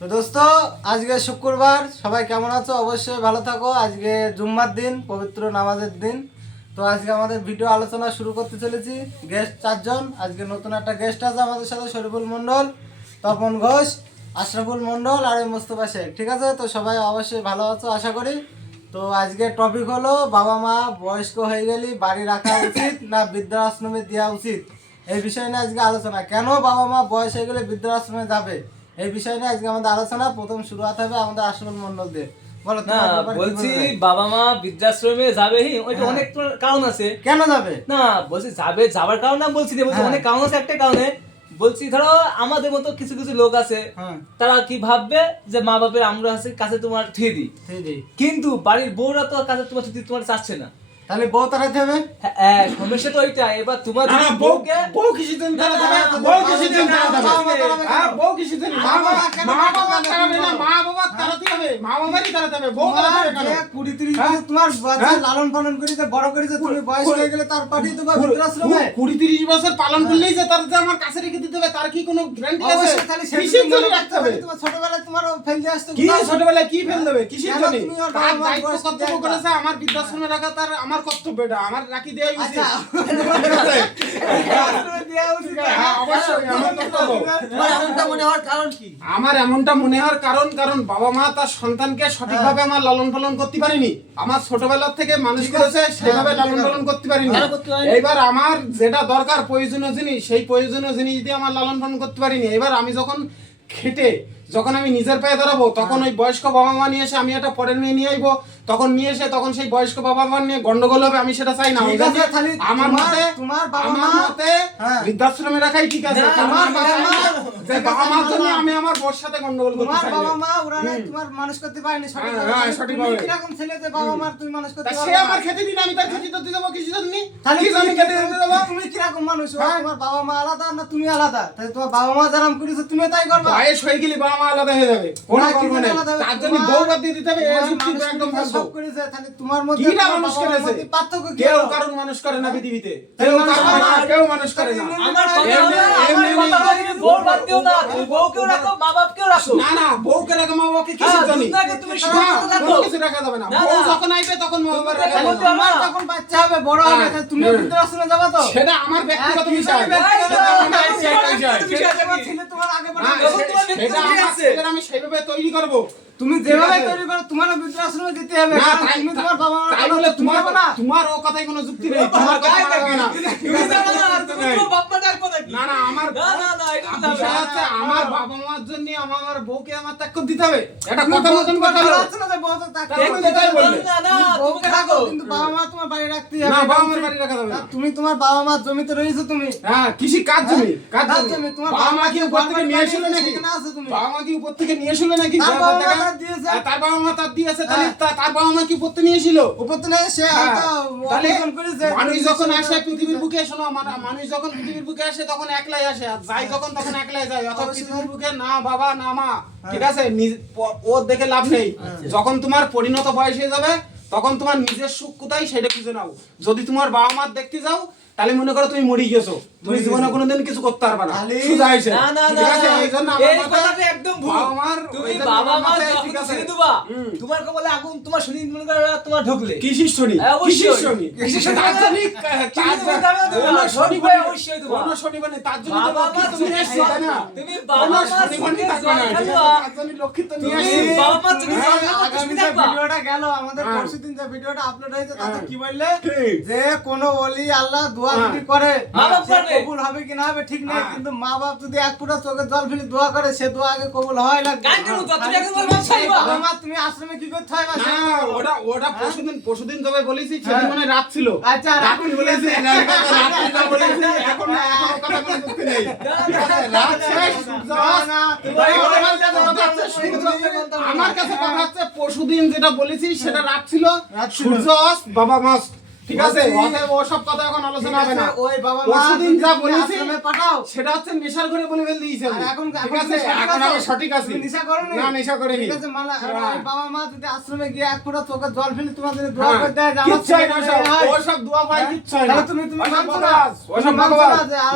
তো দোস্ত, আজকে শুক্রবার, সবাই কেমন আছো? অবশ্যই ভালো থাকো। আজকে জুম্মার দিন, পবিত্র নামাজের দিন। তো আজকে আমাদের ভিডিও আলোচনা শুরু করতে চলেছি। গেস্ট চারজন। আজকে নতুন একটা গেস্ট আছে আমাদের সাথে, শরীফুল মণ্ডল, তপন ঘোষ, আশরাফুল মণ্ডল আর মোস্তফা শেখ। ঠিক আছে? তো সবাই অবশ্যই ভালো আছো, আশা করি। তো আজকে টপিক হলো, বাবা মা বয়স্ক হয়ে গেলে, বাড়ি রাখা উচিত না বৃদ্ধাশ্রমে দেওয়া উচিত? এই বিষয় নিয়ে আজকে আলোচনা। কেন বাবা মা বয়স হয়ে গেলে বৃদ্ধাশ্রমে যাবে? এই বিষয় নিয়ে আজকে আমাদের আলোচনা প্রথম শুরুয়াত হবে আমাদের আশরাফুল মণ্ডল দিয়ে বলো না বলছি বাবা মা বৃদ্ধাশ্রমে যাবে হি? ওইটা হ্যাঁ। অনেক কারণ আছে। কেন যাবে? না বলছি যাবে যাবার কারণ না বলছি বলছি হ্যাঁ। অনেক কারণ আছে একটা কারণে। বলছি ধরো আমাদের মতো কিছু কিছু লোক আছে। হ্যাঁ। তারা কি ভাববে যে মা বাপের আমরা আছে কাছে তোমার থুয়ে দিই। কিন্তু বাড়ির বউরা তো কাছে তোমার তোমার চাচ্ছে না। তাহলে বউ তারা হবে? হ্যাঁ, হ্যাঁ, সমস্যা তো ওইটা। এবার তোমার বউ বউ কিছুদিন বউ হ্যাঁ বউ কিসি দিন মা বাবা কেন মা বাবা কেন তারাবে না কেন? মা বাবা তারাতে হবে মা বাবারই তারাতে হবে বউ তারাতে হ্যাঁ? তোমার বাচ্চা হ্যাঁ? লালন পালন বড় তুমি বয়স হয়ে গেলে তার পাঠিয়ে দেবো কুড়ি- বৃদ্ধাশ্রমে। কুড়ি তিরিশ বছর পালন করলেই যে তার যে আমার কাছে রেখে দিতে হবে তার কি কোনো গ্যারান্টি আছে? অবশ্যই তাহলে সেটা কিসের জন্য রাখতে হবে? তোমার ছোটবেলায় তোমারও ফেল দিয়ে আসতো কি ছোটবেলায় কি ফেল দেবে? কিসের জন্য? তার দায়িত্ব কর্তব্য করেছে আমার বৃদ্ধাশ্রমে রাখা তার আমার কর্তব্য এটা আমার রাখি দেওয়াই উচিত আচ্ছা দেয়া উচিত না। হ্যাঁ, অবশ্যই, আমার এমনটা মনে হওয়ার কারণ কারণ বাবা মা তার সন্তানকে সঠিকভাবে আমার লালন পালন করতে পারিনি। আমার ছোটবেলার থেকে মানুষ করেছে সেভাবে হ্যাঁ, লালন পালন করতে পারিনি? এইবার আমার যেটা দরকার প্রয়োজনীয় জিনিস সেই প্রয়োজনীয় জিনিস দিয়ে আমার লালন পালন করতে পারিনি এবার আমি যখন খেটে যখন আমি নিজের পায়ে দাঁড়াবো তখন ওই বয়স্ক বাবা মা নিয়ে এসে আমি একটা পরের মেয়ে নিয়ে আইবো। তখন নিয়ে এসে তখন সেই বয়স্ক বাবা মা নিয়ে গন্ডগোল হবে আমি সেটা চাই না আমার মতে তোমার বাবা মা- মতে হ্যাঁ। বৃদ্ধাশ্রমে রাখাই ঠিক আছে তোমার বাবা মা- বাবা জন্য আমি আমার বোর সাথে গন্ডগোল করতে চাই। বাবা মা ওরা নাই তোমার মানুষ করতে পারেনি সঠিকভাবে। হ্যাঁ, হ্যাঁ, তাহলে সঠিকভাবে। তুমি কীরকম ছেলে যে বাবা মার তুমি মানুষ করতে সে আমার খেতে দিন আমি তার খেতে দিতে দেবো কিছু জন্য তাহলে কি জানি খেতে দিতে দেবো। তুমি কীরকম মানুষ? ও হ্যাঁ। তোমার বাবা মা আলাদা না তুমি আলাদা? তাহলে তোমার বাবা মা যারাম করেছে তুমি তাই করবা? বয়স হয়ে গেলে বাবা মা আলাদা হয়ে যাবে কোনো কি নেই। তার জন্য বউ বাদ দিয়ে দিতে হবে মানুষ একদম করেছে, ফালতু। সব তাহলে তোমার মধ্যে কিরা মানুষ করেছে? পার্থক্য কেউ কারণ মানুষ করে না পৃথিবীতে কেউ মানুষ কারণ করে না। না, কেউ মানুষ করে না আমার কথা হলো, আমার কথা হলো, তুমি বউ বাদ দিও না তুমি বউকেও রাখো মা বাপকেও রাখো না না বউকে রাখা মা বাবাকে কিসের না তুমি না, রাখো। কিছু রাখা যাবে না না, বউ যখন আইবে তখন মা বাবা রাখা দেখো যাবে। তো তোমার যখন বাচ্চা হবে বড় হবে। তাহলে তুমি বৃদ্ধাশ্রমে যাবা তো সেটা আমার ব্যক্তিগত বিষয় কি করে ব্যক্তিগত সেটা আমার বিষয়? ব্যক্তিগত বিষয়। বিষয় আছে তোমার কি? ছেলে তোমার আগে না, বাড়াবে। তখন সে- তোমার সেটা ব্যক্তিগত আমার আছে। ছেলের আমি সেইভাবে তৈরি করব তুমি যেভাবে। তৈরি করো তোমার বৃদ্ধাশ্রমে যেতে হবে না তুমি তোমার বাবা মার কথা তোমার না তোমার ও কথাই কোনো যুক্তি নেই তোমার কথা গায়ে মানা থাকবে না। তুমি তোমার নাকি? না না আমার না, না, না, এটা তো বিষয় হচ্ছে আমার বাবা মার জন্য আমার আমার বউকে আমার ত্যাগ দিতে হবে। এটা তুমি কথা মতন তোমার কথা বলা। কিন্তু বাবা মা তোমার বাড়ি রাখতেই হবে। না বাবা মার বাড়ি রাখা যাবে তুমি তোমার বাবা মার জমিতে রয়েছো তুমি। হ্যাঁ কৃষি কাজ জমি? কাজ জমি? তোমার বাবা মা কি উপর থেকে নিয়ে এসেছিল নাকি? তুমি। বাবা মা কি উপর থেকে নিয়ে এসেছিল নাকি? তার বাবা মা তার দিয়েছে। হ্যাঁ, তার বাবা মা তার দিয়েছে তাহলে হ্যাঁ। তার বাবা মা কি উপর থেকে নিয়ে এসেছিল? উপর থেকে সে হ্যাঁ, তাহলে মানুষ যখন আসে পৃথিবীর বুকে শোনো মানুষ যখন পৃথিবীর বুকে আসে তখন একলাই আসে আর যাই যখন তখন একলাই যায় অথবা। পৃথিবীর বুকে না বাবা না মা হ্যাঁ। ঠিক আছে? ও ওর দেখে লাভ নেই। যখন তোমার পরিণত বয়স হয়ে যাবে তখন তোমার নিজের সুখ কোথায় সেটা খুঁজে নাও। যদি তোমার বাবা মার দেখতে যাও তাহলে মনে করো তুমি মরি গেছো তুমি জীবনে কোনোদিন কিছু করতে পারবে না সোজা হয়েছে না, না, না, না। আমার কথাটা একদম ভুল। বাবা মার তুমি বাবা মা যখন। ছেড়ে দিবা। তোমার আগুন তোমার শনি মনে করো তোমার ঢুকলে কি শিষ্যনি হ্যাঁ, কিসের শনি? তার তার শনি ভাই অবশ্যই তোমার। কোনো তার জন্য বাবা মা তুমি এসছি, না? তুমি বাবা মা তার জন্য লক্ষ্মী নিয়ে এসছি। বাবা মা তুমি হ্যাঁ, আগামী যে ভিডিওটা গেল আমাদের হ্যাঁ। যে ভিডিওটা আপলোড হয়েছে তাতে হ্যাঁ। কি বললে যে কোন ওলি আল্লাহ দোয়া হ্যাঁ। করে মা বাপ সে করবে। কবুল হবে কি না হবে ঠিক নেই হ্যাঁ। কিন্তু মা বাপ যদি এক ফুটা চোখের জল ফেলে দোয়া করে সে দোয়া আগে কবুল হয়। বাবা মা তুমি আশ্রমে কি করতে হয় না। ওটা ওটা পরশুদিন পরশুদিন তবে বলেছি হ্যাঁ। মানে রাত ছিল আচ্ছা, রাত বলেছি এখন না কথা কোনো যুক্তি নেই রাত শেষ না। না, আমার কাছে কথা হচ্ছে পরশুদিন যেটা বলেছি সেটা রাত ছিল সূর্য অস্ত বাবা মাস ঠিক আছে ওসব কথা এখন আলোচনা হবে না ওই বাবা পরশুদিন যা বলেছি পাঠাও সেটা হচ্ছে নেশার করে বলে ফেল দিয়েছে আর এখন ঠিক আছে এখন আমি সঠিক আছি নেশা করোনি? না নেশা করিনি ঠিক আছে মানে হ্যাঁ। বাবা মা যদি আশ্রমে গিয়ে এক ফোঁটা চোখে জল ফেলে তোমাদের দোয়া হ্যাঁ, করে দেয় হয় ওসব। দোয়া হ্যাঁ? কিচ্ছু হয় না। তুমি- তুমি মানছো না? ওসব বকবাস।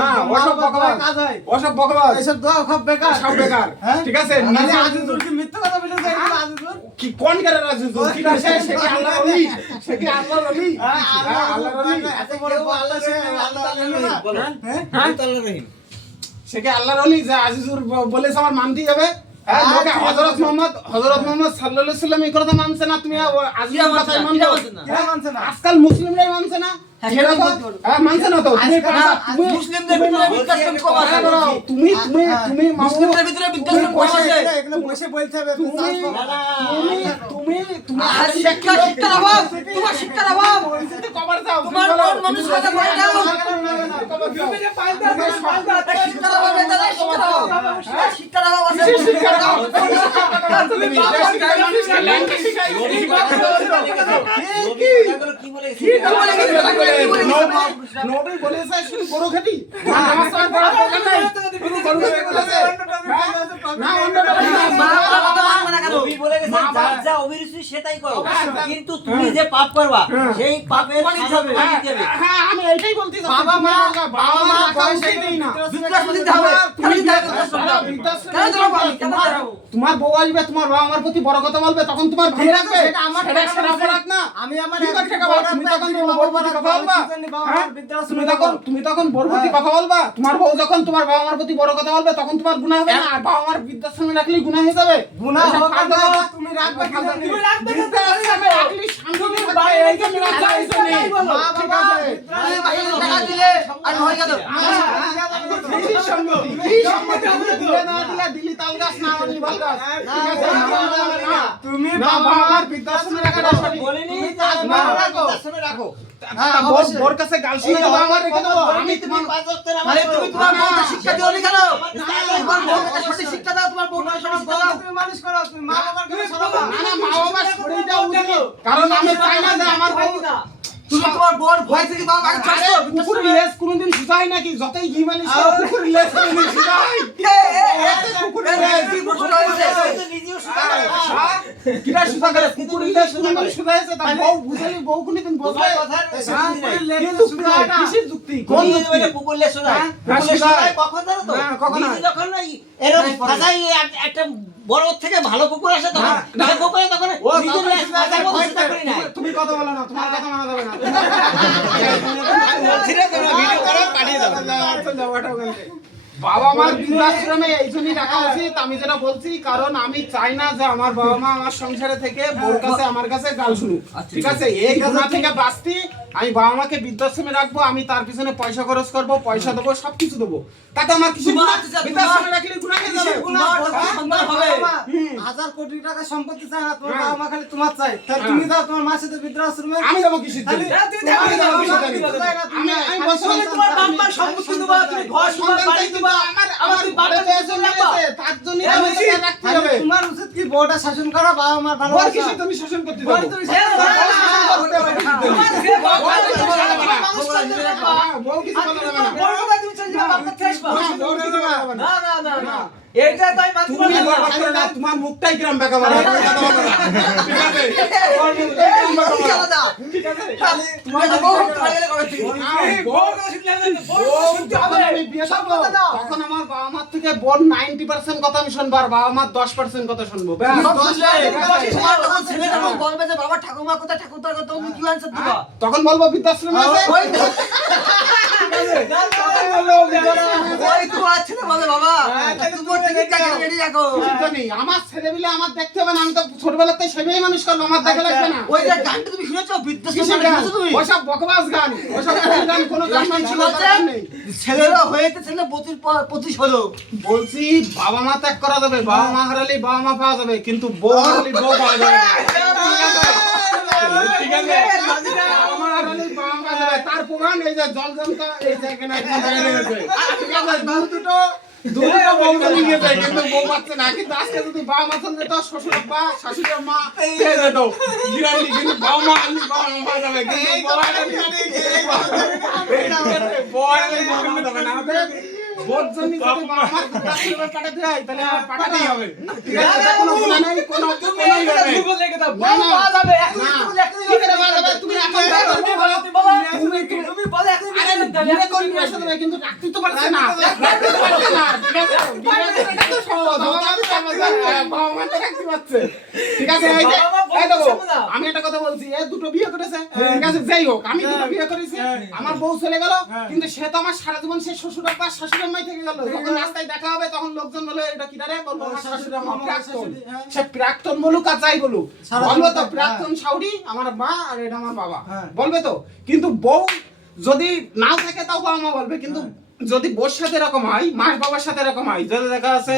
না ওসব বকবাস। কাজ হয়? ওসব বকবাস। এইসব দোয়া খুব বেকার সব বেকার। হ্যাঁ? ঠিক আছে, নিজে- আজিজুল কি মিথ্যে কথা বলেছে এগুলো আজিজুল? কি কোন করে রাজু কি সে কি আল্লাহর ওলি সে কি হ্যাঁ, আল্লাহ, হ্যাঁ, ওলি আল্লাহ সে। হ্যাঁ? কি আল্লাহর অলি যে আজিজুর বলেছে আমার মানতে হ্যাঁ ঠিক আছে। হযরত মুহাম্মদ হযরত মুহাম্মদ আলাইহি সাল্লাম এই কথা মানছে না। তুমি আজিজুর মানছে না? আজকাল মুসলিমরাই মানছে না। হ্যাঁ। হ্যাঁ। হ্যাঁ, হ্যাঁ, মন হ্যাঁ। কি বলে নবী- বলেছে শুধু গরু আমার সঙ্গে দরকার নাই। শুধু গরু বলেছে। না, অন্য। কিন্তু তুমি যে পাপ করবা। সেই পাপের আমি এইটাই বলতে বাবা মা বাবা মা দেই না। তোমার- বউ আসবে তোমার বাবা মার প্রতি বড় কথা বলবে তখন তোমার ভালো লাগবে। আমার সেটা টাকা অপরাধ না। আমি আমার টাকা তুমি তখন কথা বলবা? হ্যাঁ? তুমি তখন তুমি তখন বউর প্রতি হ্যাঁ। কথা বলবা? তোমার বউ যখন তোমার বাবা মার প্রতি বড় কথা বলবে তখন তোমার গুনাহ হবে না। আর বাবা মার বৃদ্ধাশ্রমে রাখলেই গুনাহ হয়ে যাবে। গুনাহ না। তুমি রাখবে তুমি রাখবে না, বৃদ্ধাশ্রমে শান্তি মা বাবা আর হয়ে গেল কি সম্মতি? কি সম্মতি? তুমি দিলে না দিলে দিলি তাল গাছ না আনলি বাল গাছ। ঠিক আছে? না, তুমি বাবা বৃদ্ধাশ্রমে বলিনি রাখো। রাখো হ্যাঁ, কাছে গাল শুনে রেখে। আমি তোমার মানে। তুমি তোমার বউকে শিক্ষা দিও নি কেন তোমার বউকে সঠিক শিক্ষা দাও তোমার বউকে সঠিক দাও তুমি মানুষ করো তুমি মা বাবার কাছে না, না, মা বাবা সরে যাওয়া কারণ আমি চাই না যে আমার বউ তোমার বউর ভয় থেকে বাবা কাছে আরে কুকুর লেজ কোনোদিন সুতা নাকি যতই ঘি মালিশ কুকুর লেজ কোনোদিন সুতা হয়? লেজ, কুকুরের লেজ। তুমি নিজেও সুতা হ্যাঁ? কিরা সুতা করে? কুকুরের লেজ কোনোদিন সুতা হয়েছে? তা বউ বুঝালি বউ কোনোদিন বলবে? তোমার কথার হ্যাঁ? যুক্তি নেই। কি যুক্তি হয়? কিসের যুক্তি? কোন যুক্তি? বলে কুকুরলে শোনায়। হ্যাঁ? কুকুরলে শোনায়। শোনায় কখন জানো তো? কখন যখন এরকম ফাঁসাই একটা বড় থেকে ভালো কুকুর আসে তখন কুকুরে তখন নিজের লেজ শুধু মতো ভয় করি না। তুমি- কথা বলো না তোমার কথা মানা যাবে না ভিডিও করো, পাঠিয়ে দাও। বাবা মার বৃদ্ধাশ্রমে এই জন্যই রাখা উচিত আমি যেটা বলছি কারণ আমি চাই না যে আমার বাবা মা আমার সংসারে থেকে বোর কাছে আমার কাছে গাল শুনুক। ঠিক আছে? এই গুণা থেকে বাঁচতে আমি বাবা মাকে বৃদ্ধাশ্রমে রাখব আমি তার পিছনে পয়সা খরচ করব পয়সা দেবো সবকিছু দেবো। তাতে আমার কিছু তোমার গুণা আছে যা, বৃদ্ধাশ্রমে রাখলে গুণা যাবে? তোমার যখন সন্তান হবে। হাজার কোটি টাকা সম্পত্তি চায় না তোমার হ্যাঁ। বাবা মা খালি তোমার চাই। তাহলে হ্যাঁ। তুমি যাও তোমার মার সাথে বৃদ্ধাশ্রমে। আমি যাব তুমি যাও, আমি আমি তোমার বাপ মার সম্পত্তি দিবা তুমি ঘর দিবা সন্তান বাড়ি চাই আমার আমার বাবা রাখবা নিয়েছে, তার জন্য হ্যাঁ, আমি রাখতে হবে তোমার উচিত কি বউটা শাসন করা বাবা মার বল ভালোবাসা তুমি শাসন করতে বল তুমি হ্যাঁ, শাসন করতে হ্যাঁ, হ্যাঁ, না। বউ কিছু না। হ্যাঁ, কিছু না। না, কিছু না। না, না, না, না। এইটা তাই মানতে তুমি বরবাদ করো না, তোমার মুখটাই বেকা ঠিক আছে তোমার বেকা ঠিক আছে তোমার? হ্যাঁ, তখন আমার বাবা মার থেকে বোন 90% কথা আমি শুনব আর বাবা মার 10% কথা শুনব তখন বলবে যে বাবা ঠাকুমা কোথায় ঠাকুরদার কথা তুমি কি আনসার দিবা হ্যাঁ, তখন বলব বৃদ্ধাশ্রমে আছে ওই তো। তখন বলব বৃদ্ধাশ্রমে আছে। ওই তোমার ছেলে বলে বাবা তুমি ওর টিকিট কাটে রেডি রাখো চিন্তা নেই, আমার ছেলেপিলে আমার দেখতে হবে না আমি তো ছোটবেলাতে সেভাবেই মানুষ করব আমার দেখা লাগবে না ওই যে গানটা তুমি শুনেছো বৃদ্ধাশ্রম কিসের গান গান? শুনেছো তুমি ওসব বকবাস গান ওসব গান কোনো গান ছিল ছেলেরা হয়েছে ছেলে পঁচিশ পঁচিশ হলো বলছি বাবা মা ত্যাগ করা যাবে বাবা মা হারালে বাবা মা পাওয়া যাবে কিন্তু বউ হারালে বউ পাওয়া যাবে ঠিক আছে? বাবা হারালে বাবা মা পাওয়া যাবে। তার প্রমাণ এই যে জল জমতা দুটো দুটো বউ চলে গেছে কিন্তু বউ পাচ্ছে না কিন্তু আজকে যদি বাবা মা চলে যেত শ্বশুর বা শাশুড়ি আম্মা পেয়ে যেত বিরানি কিন্তু বাবা মা আনলি বাবা মা যাবে কিন্তু বউ আনলি কিন্তু। রাখতে তো পারছে না, ঠিক আছে? মা হ্যাঁ, মা এই মা দেখো, আমি একটা কথা বলছি, এ দুটো বিয়ে করেছে, আছে, যাই হোক, আমি দুটো বিয়ে করেছি, আমার বউ চলে গেল, কিন্তু সে তো আমার সারা জীবন সে আম্মাই থেকে গেল। যখন রাস্তায় দেখা হবে তখন লোকজন বলে এটা কি রে? বলব আমার আম্মা প্রাক্তন। সে প্রাক্তন বলুক আর যাই বলুক। বলবে তো প্রাক্তন শাউরি আমার মা আর এটা আমার বাবা। হ্যাঁ। বলবে তো? কিন্তু বউ যদি নাও থাকে তাও বাবা মা বলবে। কিন্তু যদি বোর সাথে এরকম হয় মাস বাবার সাথে এরকম হয় যদি দেখা আছে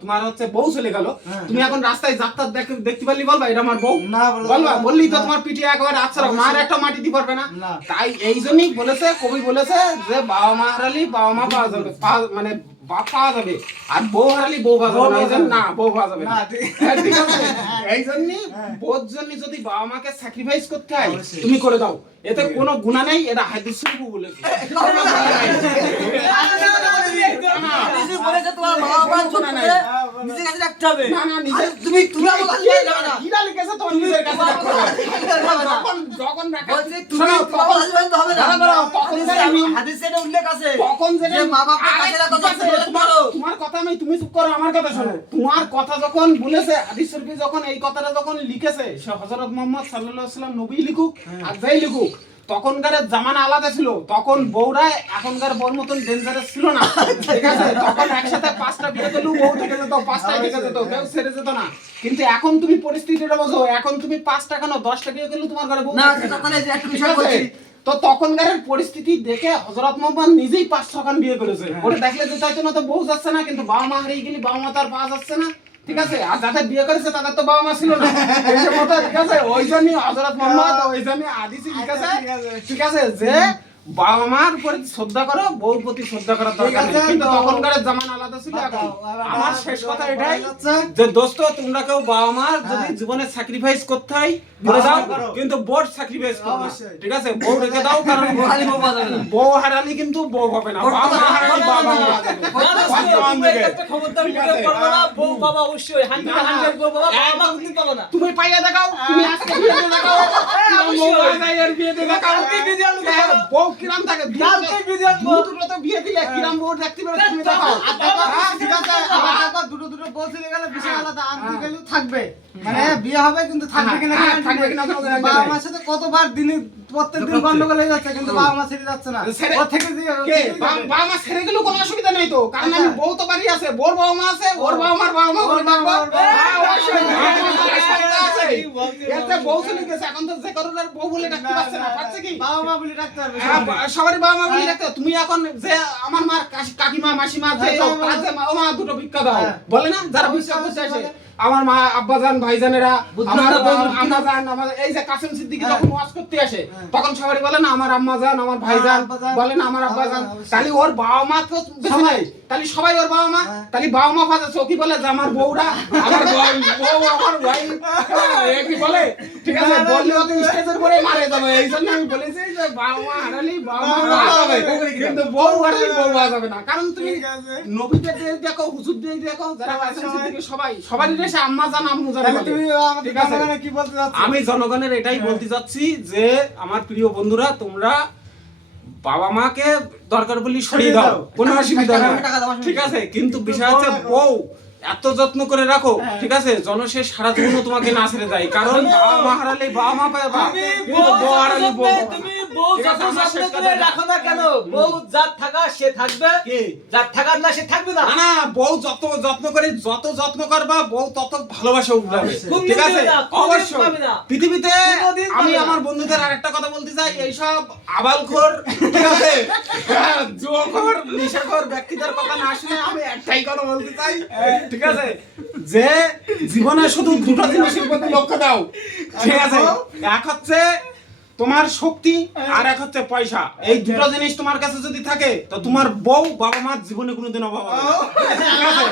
তোমার হচ্ছে বউ চলে গেল। হ্যাঁ। তুমি এখন রাস্তায় যাত্রা দেখতে পারলি বলবা এটা আমার বউ। না, বলবা বললি তো তোমার পিঠে একবার আচ্ছা মার একটা মাটি দিতে পারবে না। তাই এই জন্যই বলেছে কবি বলেছে যে বাবা মা হারালি বাবা মা পাওয়া যাবে মানে বাপ পাওয়া যাবে আর বউ হারালি বউ পাওয়া যাবে না বউ পাওয়া যাবে না। হ্যাঁ, আছে? এই জন্যই হ্যাঁ। বউর জন্য যদি বাবা মাকে স্যাক্রিফাইস করতে হয় তুমি করে দাও। এতে কোনো গুণা নেই এটা হাদিস বলা তোমার কথা নেই তুমি চুপ করো আমার কথা শোনো তোমার কথা যখন বলেছে হাদিস যখন এই কথাটা যখন লিখেছে সে হযরত মুহাম্মদ সাল্লাম নবী লিখুক আর লিখুক তখনকার জামানা আলাদা ছিল তখন বউরা এখনকার বউর মতন ডেঞ্জারাস ছিল না। ঠিক আছে? তখন একসাথে পাঁচটা বিয়ে করলেও বউ থেকে যেত পাঁচটা থেকে যেত কেউ ছেড়ে যেত না। কিন্তু এখন তুমি পরিস্থিতিটা বোঝো এখন তুমি পাঁচটা কেন দশটা বিয়ে করলেও তোমার ঘরে বউ না থাকে সেটা তাহলে একটা ঠিক বিষয় আছে? বলছি। তো তখনকার পরিস্থিতি দেখে হজরত মোহাম্মদ নিজেই পাঁচ ছখান বিয়ে করেছে। ওটা দেখলে যে চাইতো না তো বউ যাচ্ছে না কিন্তু বাবা মা হারিয়ে গেলি বাবা মা তার পাওয়া যাচ্ছে না। ঠিক আছে আর যাদের বিয়ে করেছে তাদের তো বাবা মা ছিল না ঠিক আছে ওই জন্য হজরত মোহাম্মদ ওই জন্য আদিসি ঠিক আছে। ঠিক আছে যে বাবা মার উপরে শ্রদ্ধা করো বউর প্রতি শ্রদ্ধা করার দরকার নেই। কিন্তু তখনকার জামান আলাদা ছিল এখন আমার শেষ কথা এটাই যে দোস্ত তোমরা কেউ বাবা মার যদি হ্যাঁ। জীবনে স্যাক্রিফাইস করতে হয় করে দাও কিন্তু বোর্ড স্যাক্রিফাইস করো ঠিক আছে? বউ রেখে দাও কারণ বউ হারালে বউ পাওয়া যাবে না। বউ হারালি কিন্তু বউ হবে না। বাবা মা হারালি বাবা মা তুমি পাইয়া দেখাও তুমি আজকে দেখাও। বউ আজাইয়ের বিয়েতে দেখাও কালকে বিয়ে আনব দেখাও। বউ কিরাম থাকে কালকে বিয়ে আনব। দুটো তো বিয়ে দিলে কিরাম বউ দেখতে পারো তুমি দেখো, ঠিক আছে, আবার দুটো দুটো বউ চলে গেলে বিষয় আলাদা, আনতে গেলেও থাকবে। মানে বিয়ে হবে কিন্তু থাকবে কিনা থাকবে কিনা কোনো কিন্তু guarantee বাবা মার সাথে কতবার দিনে প্রত্যেক দিন গন্ডগোল হয়ে যাচ্ছে কিন্তু বাবা মা ছেড়ে যাচ্ছে না। ও থেকে। বাবা মা ছেড়ে গেলেও কোনো অসুবিধা নেই তো। কারণ আমি আচ্ছা। বউ তো বাড়ি আছে বোর বাবা মা আছে ওর বাবা মার বাবা মা ওর বাবা ডাকবো। মার বাবা মা। হ্যাঁ, অবশ্যই। হ্যাঁ, হ্যাঁ, সমস্যা আছে। কি বলছি, এতে বউ চলে গেছে এখন তো যে কারোর বউ বলে ডাকতে পারছে না পারছে কি বাবা মা বলে ডাকতে পারবে হ্যাঁ, সবাই। সবারই বাবা মা বলে ডাকতে তুমি এখন যে আমার মার কাকি- কাকিমা মাসিমা যে হ্যাঁ, মা, ও মা দুটো ভিক্ষা দাও হ্যাঁ। বলে না যারা ভিক্ষা করতে অবশ্যই আসে আমার মা আব্বাজান ভাইজানেরা আমার। আম্মাজান আমার এই যে কাসেম সিদ্দিকী হ্যাঁ। যখন ওয়াজ করতে আসে হ্যাঁ। তখন সবারই বলে না আমার আম্মাজান আমার ভাইজান। বলে না আমার আব্বাজান। তাহলে ওর বাবা মা তো বেশি নাই তাহলে সবাই ওর বাবা মা? হ্যাঁ। তাহলে বাবা মা ফাজা চৌকি বলে যে আমার বউরা আমার বউ- আমার ভাই কি বলে? ঠিক আছে বললে স্টেজের পরে মারে যাবে এই জন্য আমি বলেছি যে বাবা মা হারালি বাবা মা কিন্তু বউ হারালি বউ না। কারণ তুমি নবীদের দেখো দেখো যারা সবাই, আছেন সবাই। সবারই দেশে আম্মা জান আম্মু জান তুমি ঠিক আছে? আমি জনগণের এটাই বলতে চাচ্ছি যে আমার প্রিয় বন্ধুরা তোমরা বাবা মাকে দরকার বলি সরিয়ে দাও কোনো অসুবিধা দাও, ঠিক আছে কিন্তু বিষয় হচ্ছে বউ এত যত্ন করে রাখো হ্যাঁ। ঠিক আছে? জনশেষ সারা জীবন তোমাকে না ছেড়ে যায় কারণ বাবা মা হারালে বাবা মা পাবে তুমি বউ হারালে বউ না। বউ যত্ন করে রাখো না কেন? বউ থাকা সে থাকবে। থাকার না সে থাকবে না। না বউ যত যত্ন করে যত যত্ন করবা বউ তত ভালোবাসা উঠবে ঠিক আছে? অবশ্যই পৃথিবীতে আমি আমার বন্ধুদের আরেকটা কথা বলতে চাই। এইসব আবালখোর ঠিক আছে? হ্যাঁ, নেশাখোর ব্যক্তিদের কথা না শুনে আমি একটাই কথা বলতে চাই। ঠিক আছে? যে জীবনে শুধু দুটো জিনিসের প্রতি লক্ষ্য দাও। ঠিক আছে? এক হচ্ছে তোমার শক্তি আর এক হচ্ছে পয়সা। এই দুটো জিনিস তোমার কাছে যদি থাকে তো তোমার বউ বাবা মার জীবনে কোনোদিন অভাব হবে না। ঠিক আছে?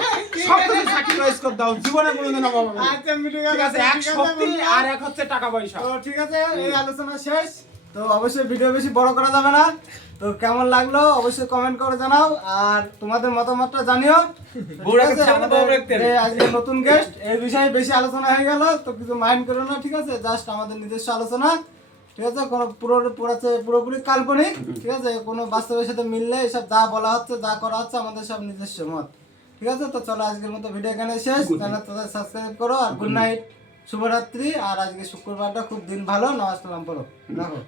সব কিছু স্যাক্রিফাইস করে দাও জীবনে কোনোদিন অভাব হবে আচ্ছা ঠিক আছে? এক শক্তি আর এক হচ্ছে টাকা পয়সা। তো ঠিক আছে এই আলোচনা শেষ। তো অবশ্যই ভিডিও বেশি বড় করা যাবে না। তো কেমন লাগল অবশ্যই কমেন্ট করে জানাও। আর তোমাদের মতামতটা জানিও। আজকে নতুন গেস্ট এই বিষয়ে বেশি আলোচনা হয়ে গেল তো কিছু মাইন্ড করো না ঠিক আছে? জাস্ট আমাদের নিজস্ব আলোচনা। ঠিক আছে কোনো পুরো পুরো পুরোপুরি কাল্পনিক ঠিক আছে কোনো বাস্তবের সাথে মিললে এসব যা বলা হচ্ছে যা করা হচ্ছে আমাদের সব নিজস্ব মত। ঠিক আছে তো চলো আজকের মতো ভিডিও এখানে শেষ। চ্যানেল তোদের সাবস্ক্রাইব করো আর গুড নাইট শুভরাত্রি আর আজকে শুক্রবারটা খুব দিন ভালো নমস্কার পড়ো। রাখো।